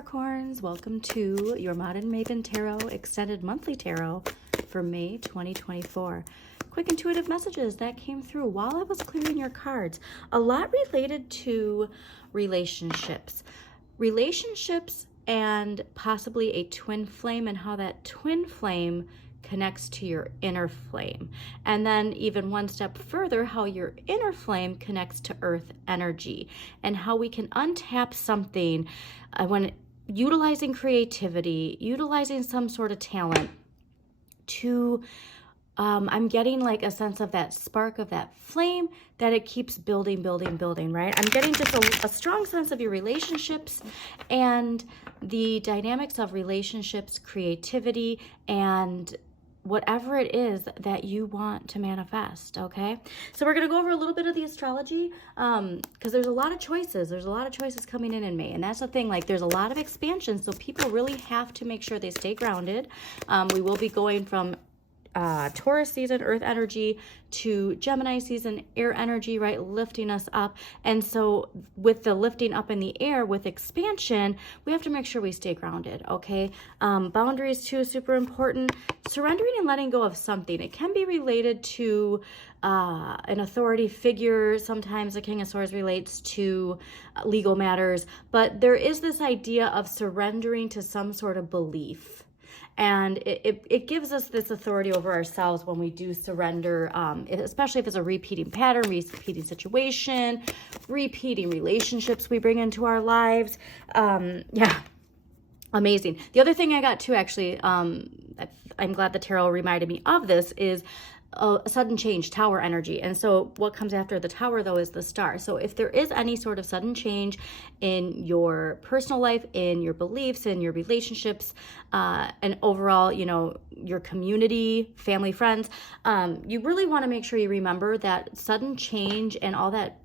Capricorns, welcome to your Modern Maven Tarot Extended Monthly Tarot for May 2024. Quick intuitive messages that came through while I was clearing your cards. A lot related to relationships. Relationships and possibly a twin flame and how that twin flame connects to your inner flame. And then even one step further, how your inner flame connects to earth energy and how we can untap something when utilizing creativity, utilizing some sort of talent to I'm getting like a sense of that spark of that flame that it keeps building, right? I'm getting just a strong sense of your relationships and the dynamics of relationships, creativity, and whatever it is that you want to manifest, okay? So we're going to go over a little bit of the astrology because there's a lot of choices. There's a lot of choices coming in May, and that's the thing. Like, there's a lot of expansion, so people really have to make sure they stay grounded. We will be going from Taurus season, earth energy, to Gemini season, air energy, right? Lifting us up. And so with the lifting up in the air, with expansion, we have to make sure we stay grounded, okay? Boundaries too, super important. Surrendering and letting go of something. It can be related to an authority figure. Sometimes the King of Swords relates to legal matters, but there is this idea of surrendering to some sort of belief. And it gives us this authority over ourselves when we do surrender, especially if it's a repeating pattern, repeating situation, repeating relationships we bring into our lives. Yeah, amazing. The other thing I got too, actually, I'm glad the tarot reminded me of this, is a sudden change, tower energy. And so what comes after the tower, though, is the star. So if there is any sort of sudden change in your personal life, in your beliefs, in your relationships, and overall, you know, your community, family, friends, you really want to make sure you remember that sudden change and all that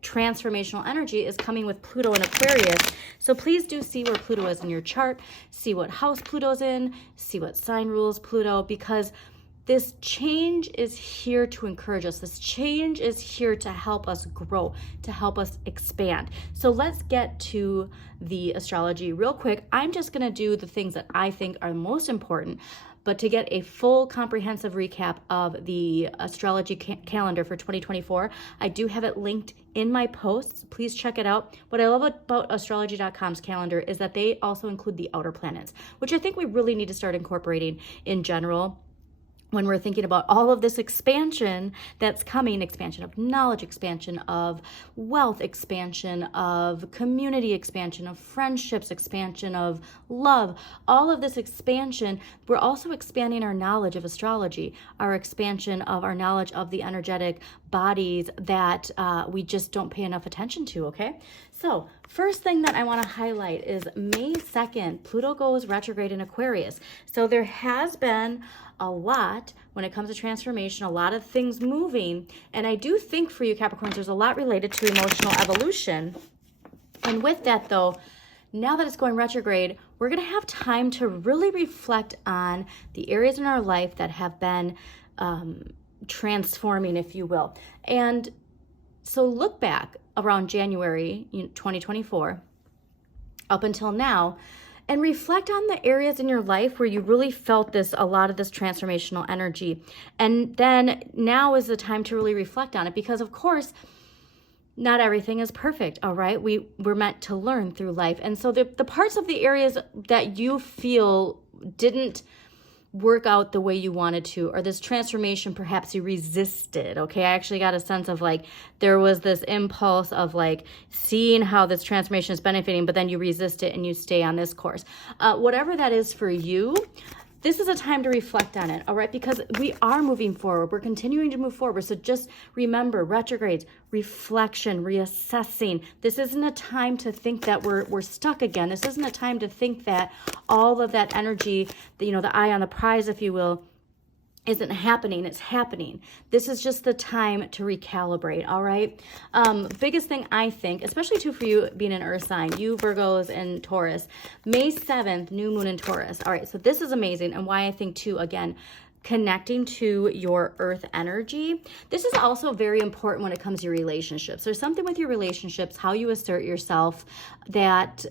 transformational energy is coming with Pluto in Aquarius. So please do see where Pluto is in your chart, see what house Pluto's in, see what sign rules Pluto, because this change is here to encourage us. This change is here to help us grow, to help us expand. So let's get to the astrology real quick. I'm just going to do the things that I think are most important. But to get a full comprehensive recap of the astrology calendar for 2024, I do have it linked in my posts. Please check it out. What I love about astrology.com's calendar is that they also include the outer planets, which I think we really need to start incorporating in general when we're thinking about all of this expansion that's coming, expansion of knowledge, expansion of wealth, expansion of community, expansion of friendships, expansion of love, all of this expansion, we're also expanding our knowledge of astrology, our expansion of our knowledge of the energetic bodies that we just don't pay enough attention to, okay? So first thing that I want to highlight is May 2nd, Pluto goes retrograde in Aquarius. So there has been a lot when it comes to transformation, a lot of things moving. And I do think for you Capricorns, there's a lot related to emotional evolution. And with that though, now that it's going retrograde, we're going to have time to really reflect on the areas in our life that have been transforming, if you will. And so look back around January 2024 up until now and reflect on the areas in your life where you really felt a lot of this transformational energy. And then now is the time to really reflect on it, because of course, not everything is perfect, all right? We're meant to learn through life. And so the parts of the areas that you feel didn't work out the way you wanted to, or this transformation perhaps you resisted, okay? I actually got a sense of like there was this impulse of like seeing how this transformation is benefiting, but then you resist it and you stay on this course. Whatever that is for you, this is a time to reflect on it, all right? Because we are moving forward. We're continuing to move forward. So just remember, retrogrades, reflection, reassessing. This isn't a time to think that we're stuck again. This isn't a time to think that all of that energy, the eye on the prize, if you will, isn't happening. It's happening. This is just the time to recalibrate, all right? Biggest thing I think, especially too for you being an earth sign, you Virgos and Taurus, May 7th, new moon in Taurus. All right, so this is amazing, and why I think too, again, connecting to your earth energy. This is also very important when it comes to your relationships. There's something with your relationships, how you assert yourself, that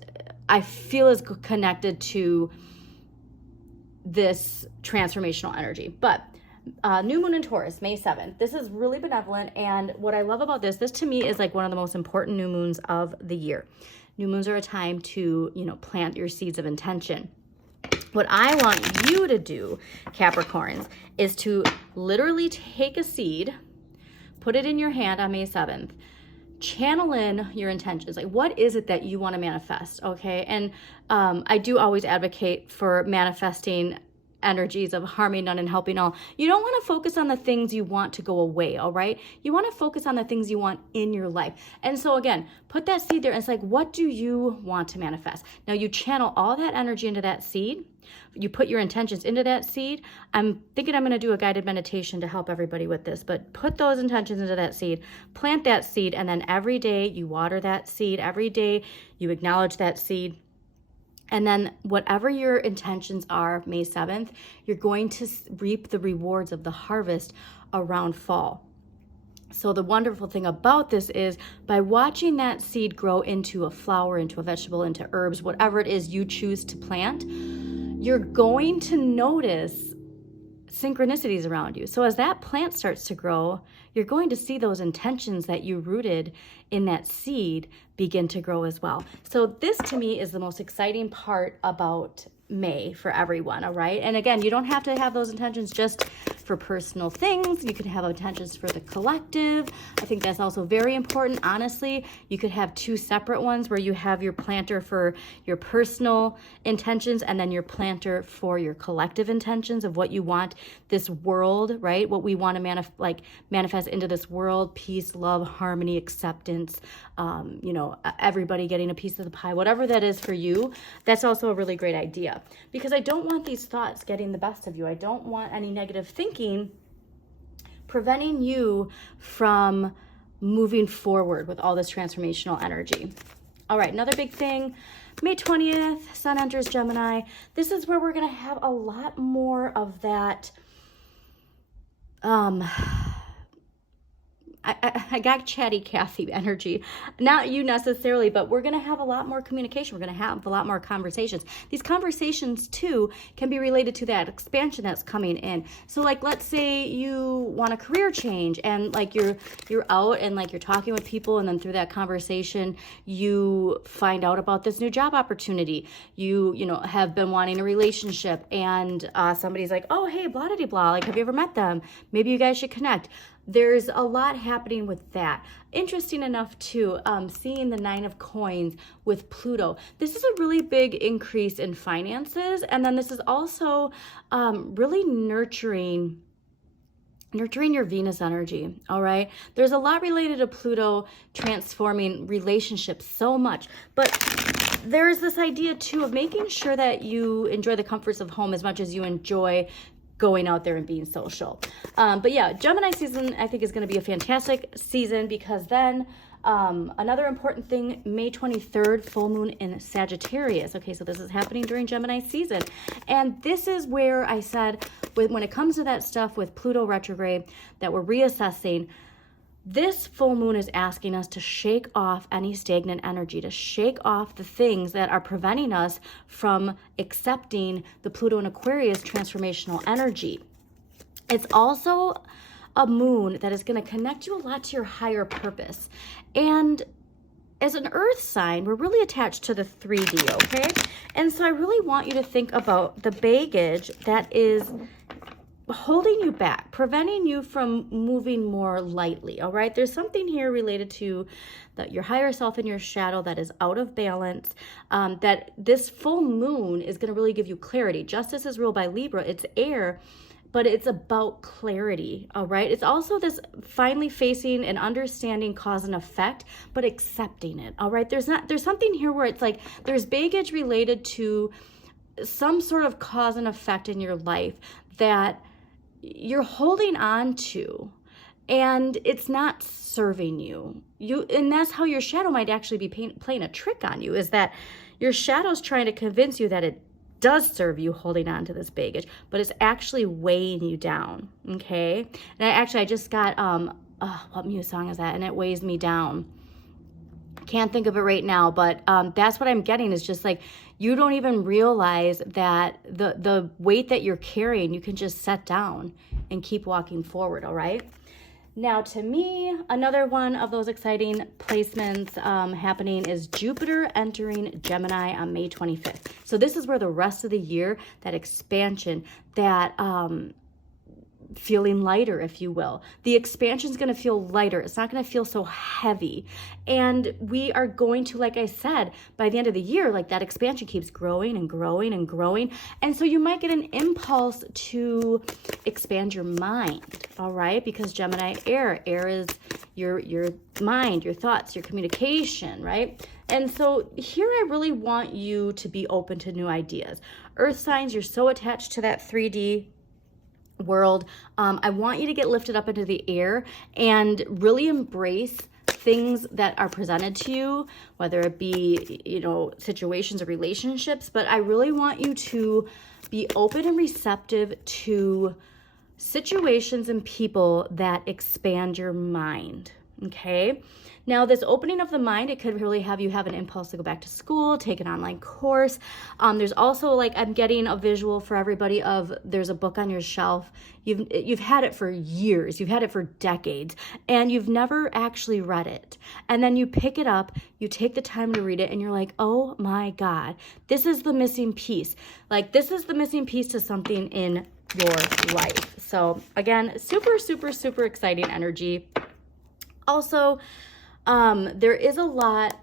I feel is connected to this transformational energy. But new moon in Taurus, May 7th. This is really benevolent. And what I love about this to me is like one of the most important new moons of the year. New moons are a time to, plant your seeds of intention. What I want you to do, Capricorns, is to literally take a seed, put it in your hand on May 7th, channel in your intentions. Like, what is it that you want to manifest? Okay. And I do always advocate for manifesting energies of harming none and helping all. You don't want to focus on the things you want to go away. All right. You want to focus on the things you want in your life. And so again, put that seed there. And it's like, what do you want to manifest? Now you channel all that energy into that seed. You put your intentions into that seed. I'm thinking I'm going to do a guided meditation to help everybody with this, but put those intentions into that seed, plant that seed, and then every day you water that seed. Every day you acknowledge that seed. And then whatever your intentions are, May 7th, you're going to reap the rewards of the harvest around fall. So the wonderful thing about this is by watching that seed grow into a flower, into a vegetable, into herbs, whatever it is you choose to plant, you're going to notice synchronicities around you. So as that plant starts to grow, you're going to see those intentions that you rooted in that seed begin to grow as well. So this to me is the most exciting part about May for everyone, all right? And again, you don't have to have those intentions just for personal things. You could have intentions for the collective. I think that's also very important. Honestly, you could have two separate ones where you have your planter for your personal intentions and then your planter for your collective intentions of what you want this world, right? What we want to manifest into this world: peace, love, harmony, acceptance, everybody getting a piece of the pie, whatever that is for you. That's also a really great idea, because I don't want these thoughts getting the best of you. I don't want any negative thinking preventing you from moving forward with all this transformational energy. All right, another big thing, May 20th, Sun enters Gemini. This is where we're going to have a lot more of that I got chatty Cathy energy. Not you necessarily, but we're going to have a lot more communication. We're going to have a lot more conversations. These conversations, too, can be related to that expansion that's coming in. So, like, let's say you want a career change and, like, you're out and, like, you're talking with people, and then through that conversation, you find out about this new job opportunity. You have been wanting a relationship, and somebody's like, oh, hey, blah, blah, blah. Like, have you ever met them? Maybe you guys should connect. There's a lot happening with that. Interesting enough, too, seeing the 9 of Coins with Pluto. This is a really big increase in finances. And then this is also really nurturing your Venus energy, all right? There's a lot related to Pluto transforming relationships so much. But there's this idea, too, of making sure that you enjoy the comforts of home as much as you enjoy going out there and being social. But yeah, Gemini season, I think, is going to be a fantastic season, because then another important thing, May 23rd, full moon in Sagittarius. Okay, so this is happening during Gemini season. And this is where I said, when it comes to that stuff with Pluto retrograde that we're reassessing, this full moon is asking us to shake off any stagnant energy, to shake off the things that are preventing us from accepting the Pluto and Aquarius transformational energy. It's also a moon that is going to connect you a lot to your higher purpose. And as an earth sign, we're really attached to the 3D, okay? And so I really want you to think about the baggage that is holding you back, preventing you from moving more lightly, all right? There's something here related to your higher self and your shadow that is out of balance, that this full moon is going to really give you clarity. Justice is ruled by Libra. It's air, but it's about clarity, all right? It's also this finally facing and understanding cause and effect, but accepting it, all right? There's something here where it's like there's baggage related to some sort of cause and effect in your life that you're holding on to, and it's not serving you. And that's how your shadow might actually be playing a trick on you, is that your shadow's trying to convince you that it does serve you holding on to this baggage, but it's actually weighing you down, okay? And I just got, what Muse song is that? And it weighs me down. Can't think of it right now, but that's what I'm getting, is just like, you don't even realize that the weight that you're carrying, you can just set down and keep walking forward, all right? Now, to me, another one of those exciting placements happening is Jupiter entering Gemini on May 25th. So this is where the rest of the year, that expansion, that feeling lighter, if you will. The expansion is going to feel lighter. It's not going to feel so heavy. And we are going to, like I said, by the end of the year, like that expansion keeps growing and growing and growing. And so you might get an impulse to expand your mind, all right? Because Gemini air is your mind, your thoughts, your communication, right? And so here I really want you to be open to new ideas. Earth signs, you're so attached to that 3D world. I want you to get lifted up into the air and really embrace things that are presented to you, whether it be, situations or relationships, but I really want you to be open and receptive to situations and people that expand your mind. Okay. Now, this opening of the mind, it could really have you have an impulse to go back to school, take an online course. There's also, like, I'm getting a visual for everybody of, there's a book on your shelf. You've had it for years, you've had it for decades, and you've never actually read it. And then you pick it up, you take the time to read it, and you're like, oh my God, this is the missing piece. Like, this is the missing piece to something in your life. So again, super, super, super exciting energy. Also, there is a lot.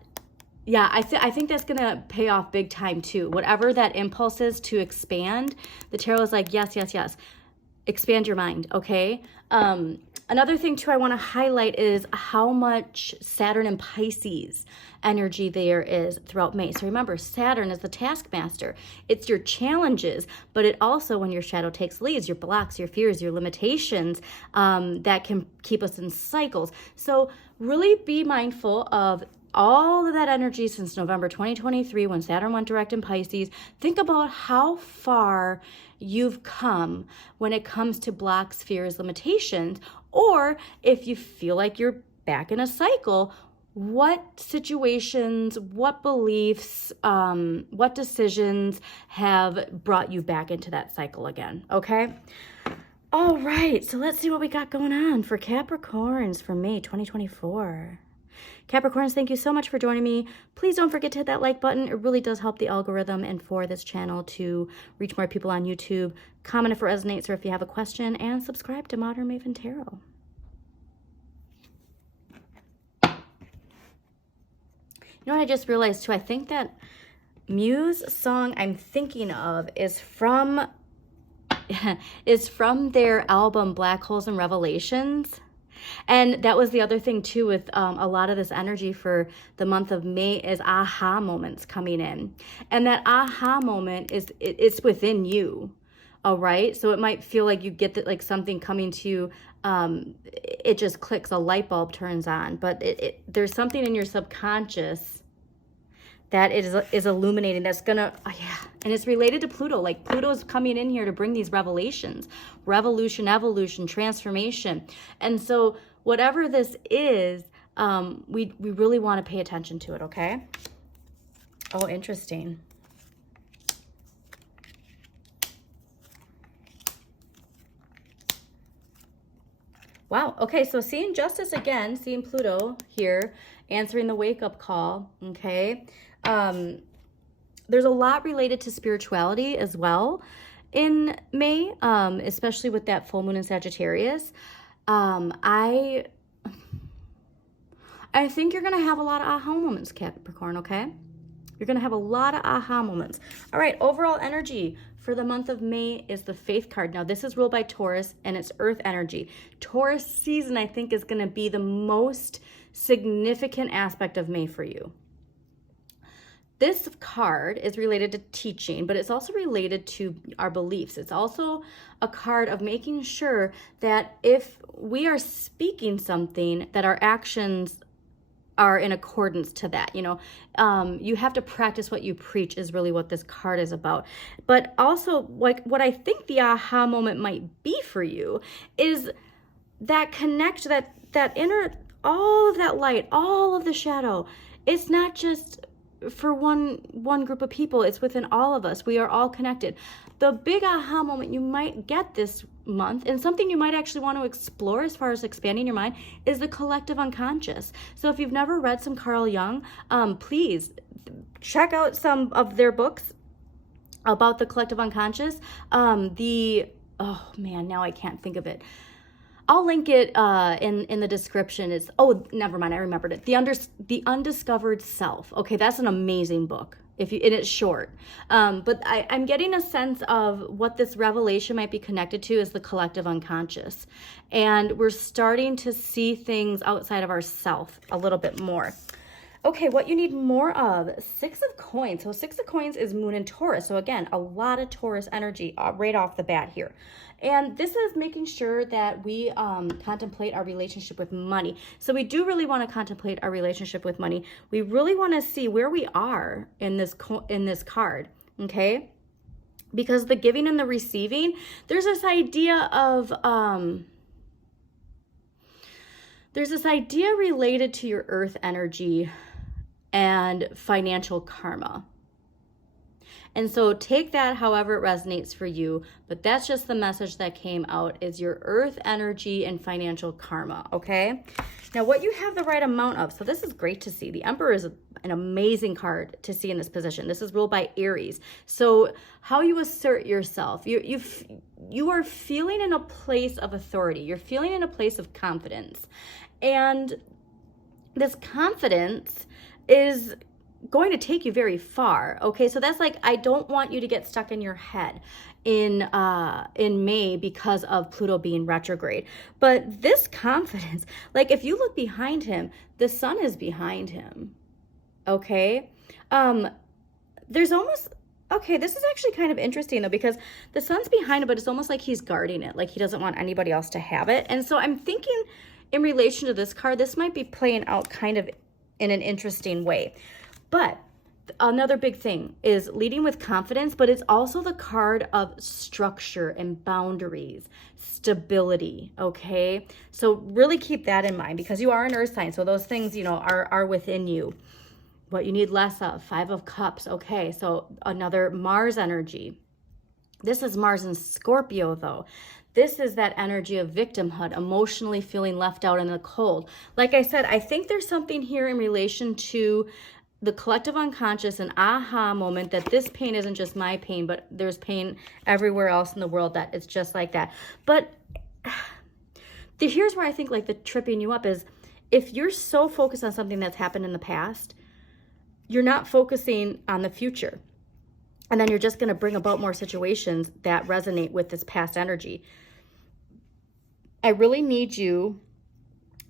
Yeah, I think that's going to pay off big time too. Whatever that impulse is to expand, the tarot is like, yes, yes, yes. Expand your mind, okay? Another thing too I want to highlight is how much Saturn and Pisces energy there is throughout May. So remember, Saturn is the taskmaster. It's your challenges, but it also, when your shadow takes leads, your blocks, your fears, your limitations, that can keep us in cycles. So really be mindful of all of that energy since November 2023 when Saturn went direct in Pisces. Think about how far you've come when it comes to blocks, fears, limitations, or if you feel like you're back in a cycle, what situations, what beliefs, what decisions have brought you back into that cycle again, okay? All right, so let's see what we got going on for Capricorns for May 2024. Capricorns, thank you so much for joining me. Please don't forget to hit that like button. It really does help the algorithm and for this channel to reach more people on YouTube. Comment if it resonates or if you have a question, and subscribe to Modern Maven Tarot. You know what I just realized too? I think that Muse song I'm thinking of is from their album Black Holes and Revelations. And that was the other thing too with a lot of this energy for the month of May is aha moments coming in. And that aha moment it's within you. All right. So it might feel like you get that, like something coming to you. It just clicks, a light bulb turns on, but there's something in your subconscious that is illuminating, that's gonna, and it's related to Pluto. Like Pluto's coming in here to bring these revelations, revolution, evolution, transformation. And so whatever this is, we really want to pay attention to it, okay? Oh, interesting. Wow, okay, so seeing justice again, seeing Pluto here, answering the wake-up call, okay? There's a lot related to spirituality as well in May, especially with that full moon in Sagittarius. I think you're going to have a lot of aha moments, Capricorn, okay? You're going to have a lot of aha moments. All right, overall energy for the month of May is the Faith card. Now, this is ruled by Taurus, and it's Earth energy. Taurus season, I think, is going to be the most significant aspect of May for you. This card is related to teaching, but it's also related to our beliefs. It's also a card of making sure that if we are speaking something, that our actions are in accordance to that. You have to practice what you preach is really what this card is about. But also, like, what I think the aha moment might be for you is that that inner, all of that light, all of the shadow, it's not just for one group of people, it's within all of us. We are all connected. The big aha moment you might get this month, and something you might actually want to explore as far as expanding your mind, is the collective unconscious. So if you've never read some Carl Jung, please check out some of their books about the collective unconscious. Oh man, now I can't think of it. I'll link it in the description. It's, oh, never mind, I remembered it. The Undiscovered Self. Okay, that's an amazing book. And it's short. But I'm getting a sense of what this revelation might be connected to is the collective unconscious. And we're starting to see things outside of ourself a little bit more. Okay, what you need more of, 6 of Coins. So 6 of Coins is Moon and Taurus. So again, a lot of Taurus energy right off the bat here. And this is making sure that we contemplate our relationship with money. So we do really want to contemplate our relationship with money. We really want to see where we are in this card, okay? Because the giving and the receiving, there's this idea of... there's this idea related to your earth energy and financial karma. And so take that however it resonates for you, but that's just the message that came out, is your earth energy and financial karma, okay? Now what you have the right amount of, so this is great to see. The Emperor is an amazing card to see in this position. This is ruled by Aries. So how you assert yourself, you are feeling in a place of authority. You're feeling in a place of confidence. And this confidence is going to take you very far. Okay, so that's like, I don't want you to get stuck in your head in May because of Pluto being retrograde. But this confidence, like if you look behind him, the sun is behind him. Okay, there's almost, okay, this is actually kind of interesting though, because the sun's behind him, but it's almost like he's guarding it, like he doesn't want anybody else to have it. And so I'm thinking in relation to this card, this might be playing out kind of in an interesting way. But another big thing is leading with confidence, but it's also the card of structure and boundaries, stability, okay? So really keep that in mind, because you are an earth sign, so those things, you know, are within you. What you need less of, 5 of Cups, okay? So another Mars energy. This is Mars in Scorpio, though. This is that energy of victimhood, emotionally feeling left out in the cold. Like I said, I think there's something here in relation to the collective unconscious, an aha moment that this pain isn't just my pain, but there's pain everywhere else in the world that it's just like that. But here's where I think like the tripping you up is, if you're so focused on something that's happened in the past, you're not focusing on the future. And then you're just going to bring about more situations that resonate with this past energy. I really need you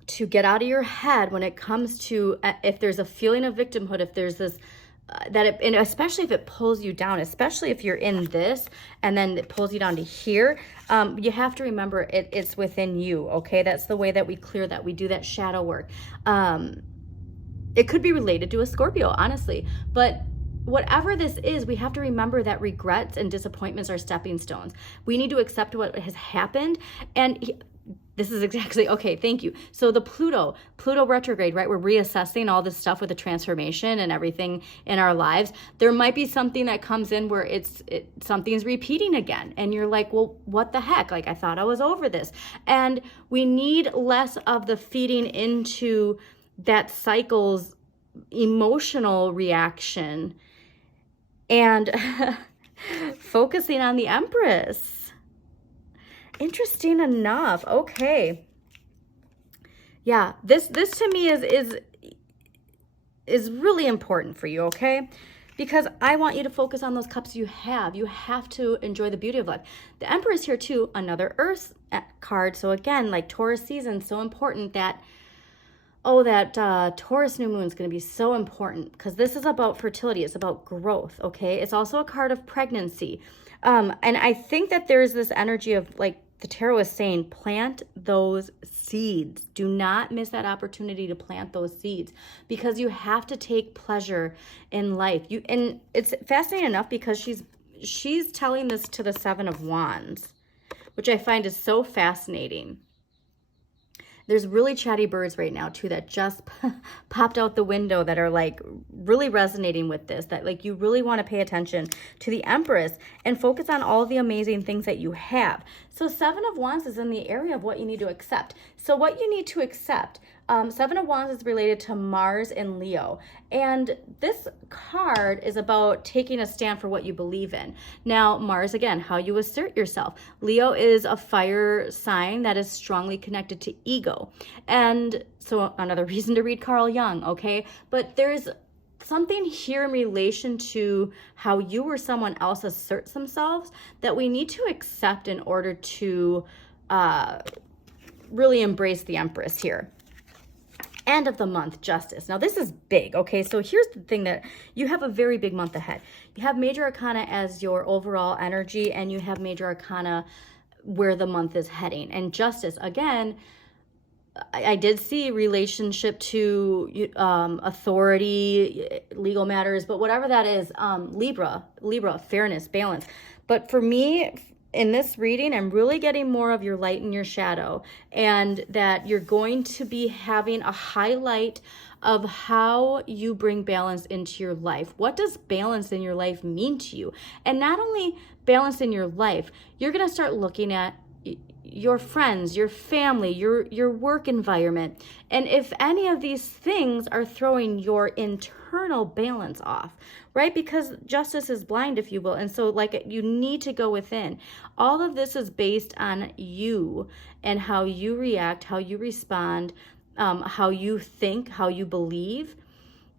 to get out of your head when it comes to if there's a feeling of victimhood, if there's this, and especially if it pulls you down, especially if you're in this and then it pulls you down to here, you have to remember it's within you, okay? That's the way that we clear that. We do that shadow work. It could be related to a Scorpio, honestly, but whatever this is, we have to remember that regrets and disappointments are stepping stones. We need to accept what has happened. And this is exactly, okay, thank you. So the Pluto retrograde, right? We're reassessing all this stuff with the transformation and everything in our lives. There might be something that comes in where something's repeating again. And you're like, well, what the heck? Like, I thought I was over this. And we need less of the feeding into that cycle's emotional reaction and focusing on the Empress. Interesting enough. Okay. Yeah, this to me is really important for you, okay? Because I want you to focus on those cups you have. You have to enjoy the beauty of life. The Emperor is here too, another Earth card. So again, like Taurus season, so important that, oh, that Taurus new moon is going to be so important, because this is about fertility. It's about growth, okay? It's also a card of pregnancy. And I think that there's this energy of, like the tarot is saying, plant those seeds. Do not miss that opportunity to plant those seeds, because you have to take pleasure in life. And it's fascinating enough because she's telling this to the 7 of Wands, which I find is so fascinating. There's really chatty birds right now too that just popped out the window that are like really resonating with this, that like you really want to pay attention to the Empress and focus on all the amazing things that you have. So 7 of Wands is in the area of what you need to accept. So what you need to accept, 7 of Wands is related to Mars and Leo. And this card is about taking a stand for what you believe in. Now, Mars, again, how you assert yourself. Leo is a fire sign that is strongly connected to ego. And so another reason to read Carl Jung, okay? But there's something here in relation to how you or someone else asserts themselves that we need to accept in order to really embrace the Empress here. End of the month, Justice. Now this is big, okay? So here's the thing, that you have a very big month ahead. You have Major Arcana as your overall energy, and you have Major Arcana where the month is heading. And Justice, again, I did see relationship to authority, legal matters, but whatever that is, Libra, fairness, balance. But for me, in this reading, I'm really getting more of your light and your shadow, and that you're going to be having a highlight of how you bring balance into your life. What does balance in your life mean to you? And not only balance in your life, you're going to start looking at your friends, your family, your work environment. And if any of these things are throwing your internal balance off, right? Because Justice is blind, if you will. And so like you need to go within. All of this is based on you and how you react, how you respond, how you think, how you believe.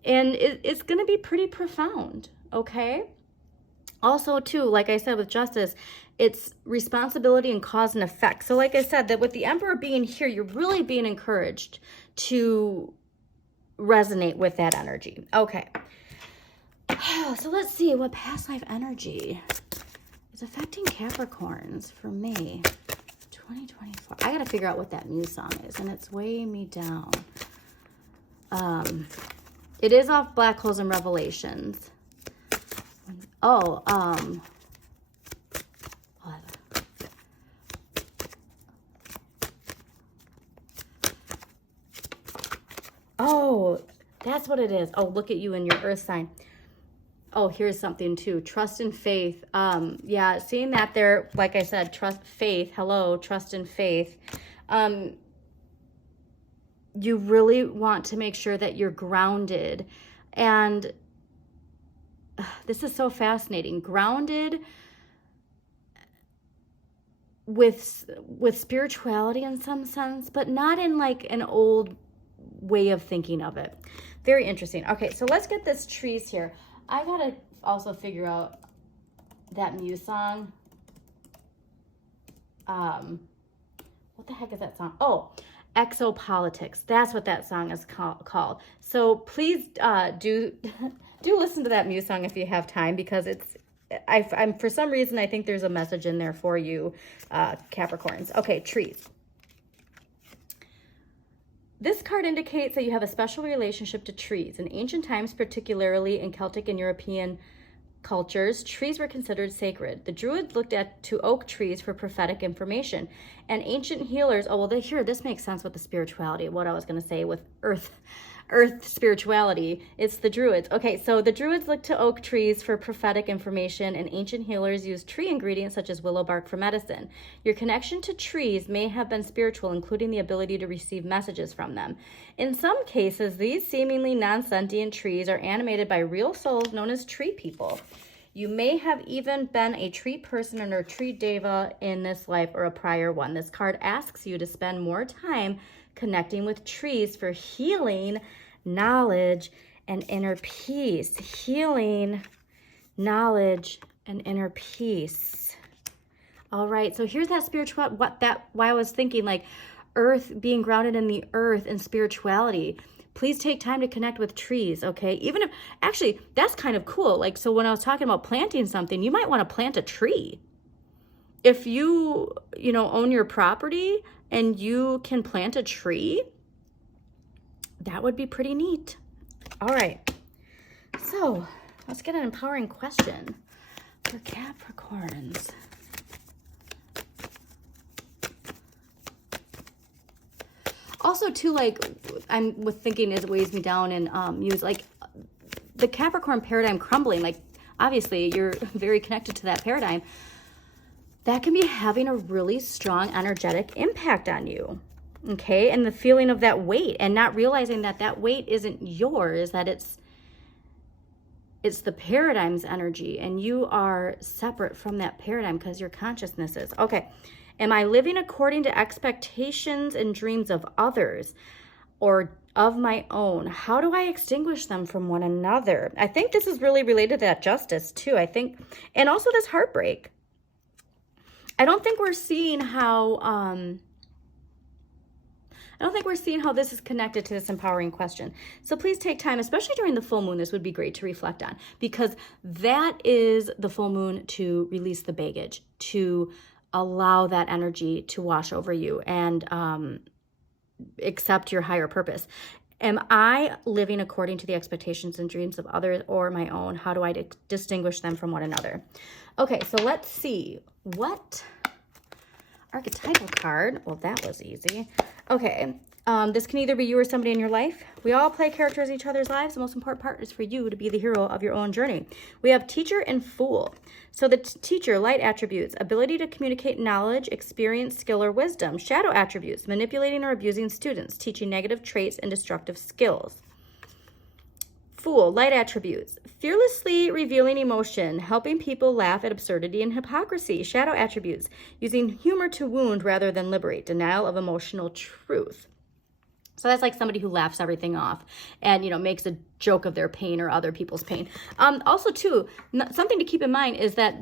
And it's going to be pretty profound, okay? Also, too, like I said with Justice, it's responsibility and cause and effect. So like I said, that with the Emperor being here, you're really being encouraged to resonate with that energy. Okay. So let's see what past life energy is affecting Capricorns for May 2024. I got to figure out what that Muse song is, and it's weighing me down. It is off Black Holes and Revelations. Oh, oh, that's what it is. Oh, look at you in your earth sign. Oh, here's something too. Trust and faith. Yeah, seeing that there, like I said, trust, faith. Hello, trust and faith. You really want to make sure that you're grounded. And this is so fascinating. Grounded with spirituality in some sense, but not in like an old way of thinking of it. Very interesting. Okay, so let's get this trees here. I gotta also figure out that Muse song. What the heck is that song? Oh, Exopolitics. That's what that song is called. So please do listen to that Muse song if you have time, because I'm for some reason I think there's a message in there for you, Capricorns. Okay, trees. This card indicates that you have a special relationship to trees. In ancient times, particularly in Celtic and European cultures, trees were considered sacred. The Druids looked to oak trees for prophetic information. And ancient healers, oh, well, this makes sense with the spirituality, what I was going to say with earth spirituality. It's the Druids. Okay, so the Druids looked to oak trees for prophetic information, and ancient healers used tree ingredients such as willow bark for medicine. Your connection to trees may have been spiritual, including the ability to receive messages from them. In some cases, these seemingly non-sentient trees are animated by real souls known as tree people. You may have even been a tree person or a tree deva in this life or a prior one. This card asks you to spend more time connecting with trees for healing, knowledge, and inner peace. Healing, knowledge, and inner peace. All right, so here's that spiritual, why I was thinking like earth, being grounded in the earth and spirituality. Please take time to connect with trees, okay? Even if, actually, that's kind of cool. Like, so when I was talking about planting something, you might want to plant a tree. If you own your property and you can plant a tree, that would be pretty neat. All right, so let's get an empowering question for Capricorns. Also, too, like, I'm with thinking as it weighs me down and use, like, the Capricorn paradigm crumbling. Like, obviously, you're very connected to that paradigm. That can be having a really strong energetic impact on you, okay? And the feeling of that weight and not realizing that that weight isn't yours, that it's the paradigm's energy, and you are separate from that paradigm because your consciousness is. Okay, am I living according to expectations and dreams of others or of my own? How do I extinguish them from one another? I think this is really related to that justice too, I think, and also this heartbreak. I don't think we're seeing how this is connected to this empowering question. So please take time, especially during the full moon, this would be great to reflect on, because that is the full moon to release the baggage, to allow that energy to wash over you and accept your higher purpose. Am I living according to the expectations and dreams of others or my own? How do I distinguish them from one another? Okay, so let's see. What archetypal card? Well, that was easy. Okay, this can either be you or somebody in your life. We all play characters in each other's lives. The most important part is for you to be the hero of your own journey. We have teacher and fool. So the teacher, light attributes, ability to communicate knowledge, experience, skill, or wisdom. Shadow attributes, manipulating or abusing students, teaching negative traits and destructive skills. Fool, light attributes, fearlessly revealing emotion, helping people laugh at absurdity and hypocrisy. Shadow attributes, using humor to wound rather than liberate, denial of emotional truth. So that's like somebody who laughs everything off and, you know, makes a joke of their pain or other people's pain. Also, too, something to keep in mind is that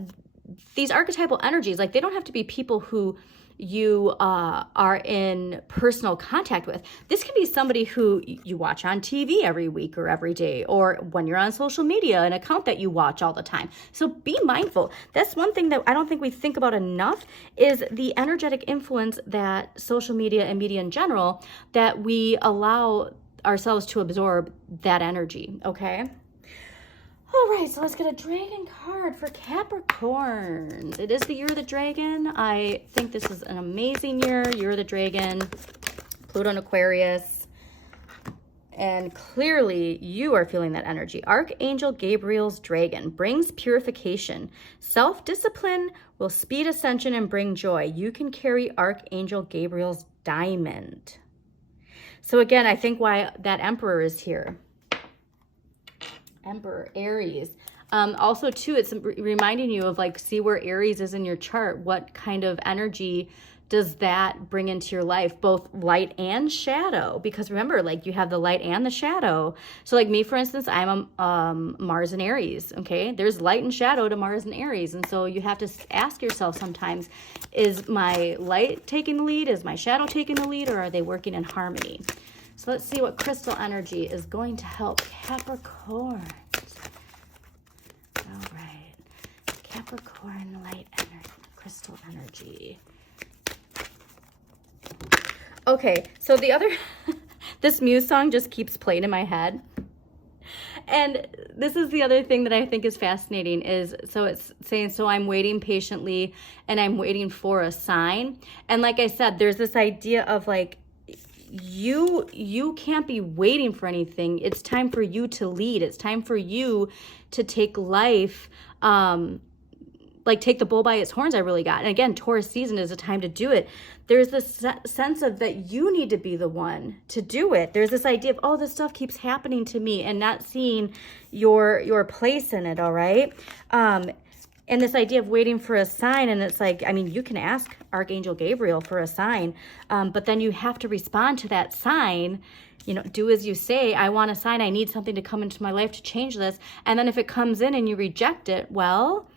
these archetypal energies, like, they don't have to be people who you are in personal contact with. This can be somebody who you watch on TV every week or every day, or when you're on social media, an account that you watch all the time. So be mindful. That's one thing that I don't think we think about enough, is the energetic influence that social media and media in general, that we allow ourselves to absorb that energy, okay? All right, so let's get a dragon card for Capricorn. It is the year of the dragon. I think this is an amazing year. Year of the dragon, Pluto and Aquarius. And clearly you are feeling that energy. Archangel Gabriel's dragon brings purification. Self-discipline will speed ascension and bring joy. You can carry Archangel Gabriel's diamond. So again, I think why that Emperor is here. Emperor, Aries. Also, too, it's reminding you of, like, see where Aries is in your chart. What kind of energy does that bring into your life? Both light and shadow. Because remember, like, you have the light and the shadow. So, like me, for instance, I'm Mars and Aries, okay? There's light and shadow to Mars and Aries. And so you have to ask yourself sometimes, is my light taking the lead? Is my shadow taking the lead? Or are they working in harmony? So let's see what crystal energy is going to help Capricorn. All right. Capricorn light energy, crystal energy. Okay, so the other, this Muse song just keeps playing in my head. And this is the other thing that I think is fascinating is, so it's saying, so I'm waiting patiently and I'm waiting for a sign. And like I said, there's this idea of, like, you can't be waiting for anything. It's time for you to lead. It's time for you to take life, like, take the bull by its horns. I really got. And again, Taurus season is a time to do it. There's this sense of that you need to be the one to do it. There's this idea of, oh, this stuff keeps happening to me, and not seeing your place in it. All right. And this idea of waiting for a sign, and it's like, I mean, you can ask Archangel Gabriel for a sign, but then you have to respond to that sign. You know, do as you say. I want a sign. I need something to come into my life to change this. And then if it comes in and you reject it, well,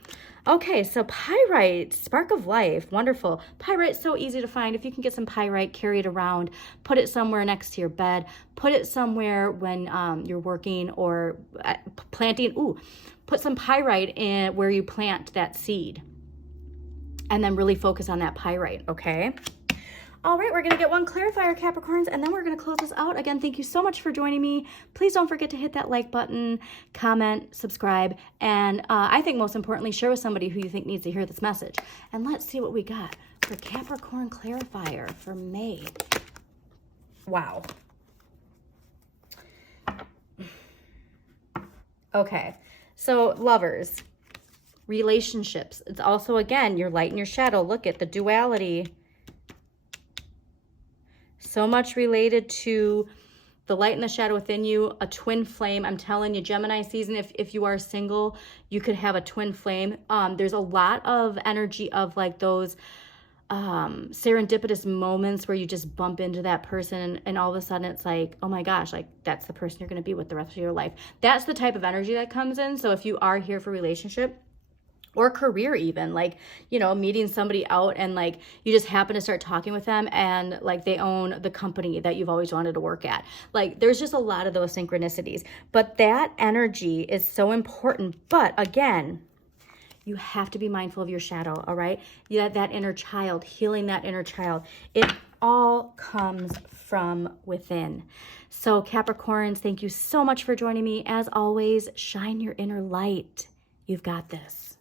okay, so pyrite, spark of life, wonderful. Pyrite's so easy to find. If you can get some pyrite, carry it around, put it somewhere next to your bed, put it somewhere when you're working or planting. Ooh, put some pyrite in where you plant that seed, and then really focus on that pyrite, okay? All right, we're going to get one clarifier, Capricorns, and then we're going to close this out. Again, thank you so much for joining me. Please don't forget to hit that like button, comment, subscribe, and I think most importantly, share with somebody who you think needs to hear this message. And let's see what we got for Capricorn clarifier for May. Wow. Okay. So lovers, relationships. It's also, again, your light and your shadow. Look at the duality. So much related to the light and the shadow within you, a twin flame. I'm telling you, Gemini season, if you are single, you could have a twin flame. There's a lot of energy of like those serendipitous moments where you just bump into that person and all of a sudden it's like, oh my gosh, like that's the person you're going to be with the rest of your life. That's the type of energy that comes in. So if you are here for relationship or career, even like, you know, meeting somebody out and like you just happen to start talking with them and like they own the company that you've always wanted to work at. Like there's just a lot of those synchronicities, but that energy is so important. But again, you have to be mindful of your shadow, all right? Yeah, that inner child, healing that inner child. It all comes from within. So Capricorns, thank you so much for joining me. As always, shine your inner light. You've got this.